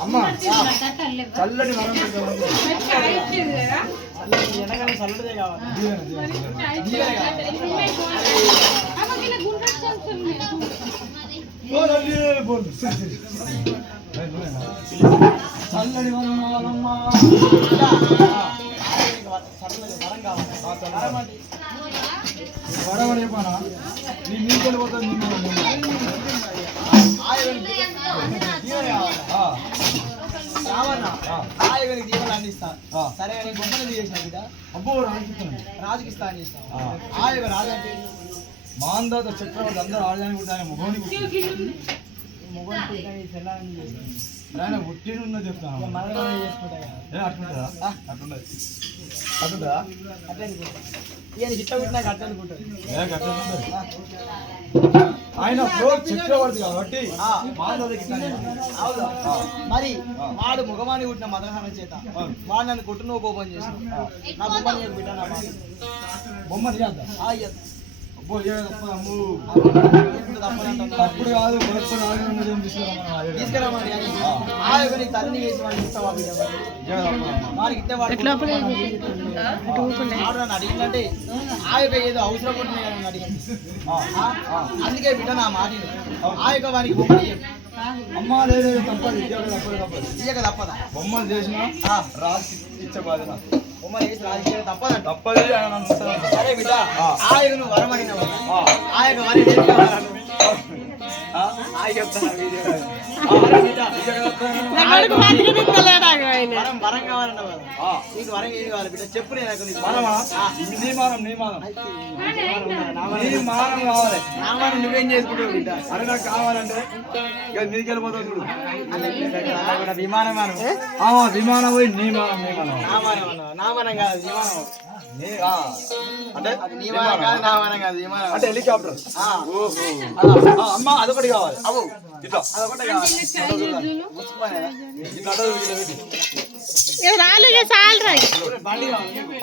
అమ్మా చల్లటి వరం చల్లదే కావాలి చల్లని వరం కావాలమ్మా వరం అని చెప్పానా నీకు వెళ్ళిపోతుంది సరే గొప్పలు చేసిన బిడ్డ అబ్బో రాజుకి ఇస్తాను చేస్తాను రాజు అంటే మాందాత చక్రవర్తి అందరూ ఆడడానికి కూడా ఆయన మొగోని ఆయన ఉట్టిని ఉన్నది చెప్తాను అట్లుంటుందా అట్లుండదు అట్లుంటుందా అట్లా ఈయన గిట్ట పెట్టినాక అట్లా అనుకుంటారు ఆయన చక్రవర్తి కాబట్టి మరి వాడు ముఖమాని పుట్టిన మదనహానం చేత వాడు నన్ను కొట్టును కోపం చేసాను నా బొమ్మని బిడ్డ బొమ్మ తప్పుడు కాదు తీసుకురామని ఆయన తల్లిని వేసి వాడిని ఇస్తావా బిడ్డ వాడికి ఇస్తే వాడు నన్ను అడిగిందంటే ఆ యొక్క ఏదో అవసరం ఉంటుంది నన్ను అడిగింది అందుకే బిడ్డ నా మాట ఆ యొక్క వానికి బొమ్మని అమ్మ లేదు తప్పదు ఇయ్యక తప్పదా బొమ్మలు చేసినా రాజు ఇచ్చే బాధ్యత బొమ్మలు వేసి రాజకీయ తప్పదా తప్పదే సరే బిడ్డ ఆ యొక్క నువ్వు వరం అడిగినావు ఆ యొక్క వరం వరం కావాలన్నావు నీకు వరం ఏది కావాలి బిడ్డ చెప్పు నామానం నువ్వేం చేసుకుంటావు బిడ్డ అరే నాకు కావాలంటే ఇక నీకు వెళ్ళిపోతావు చూడు విమానం విమానం పోయి నామానం కాదు విమానం అంటే విమానం కాదు నామానం కాదు విమానం అంటే హెలికాప్టర్ అమ్మ అదొకటి కావాలి అవు ఇట్లా అదొకటి కావాలి ఇట్లా రాలేగా చాలు బండి కావాలి